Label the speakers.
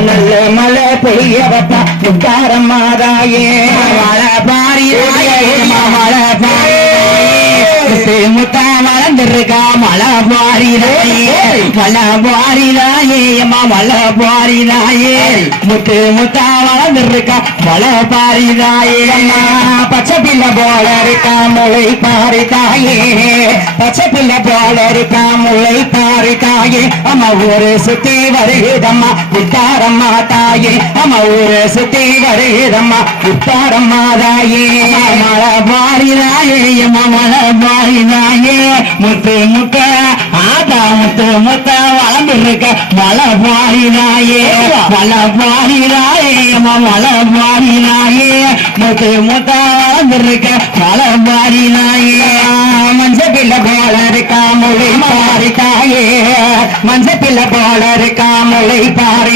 Speaker 1: நல்ல மலை பெய்ய வப்பா முத்தாரம்மா தாயே மழை பாரிதாயே மழை பாரிதாயே முத்தா வளர்ந்துருக்கா மழை பாரிதாயே மழை பாரிதாயே அம்மா மழை பாரிதாயே முத்து முத்தா வளர்ந்துருக்கா மழை பாரிதாயே பச்சை பிள்ளை போல இருக்கா முளை பாரிதாயே. பச்சை பிள்ளை போல இருக்கா முளை பாரிதாயே அம்மா ஊரு சுத்தி வருகிறதம்மா. உத்தாரம்மா தாயே அம்மா ஊரு சுத்தி வருகிறதம்மா. உத்தாரம்மா தாயே மழை பாரிதாயே அம்மா மழை பாரிதாயே முத்து முத்த ஆதா முத்து முத்த வளர்ந்துருக்க மழை பாரிதாயே மழை பாரிதாயே அம்மா மழை பாரிதாயே முத்து முத்த வளர்ந்துருக்க மழை பாரிதாயே பிள்ளை போல இருக்கா மொழி பாரிதாயே மஞ்ச பாடரு காமலை பாரி.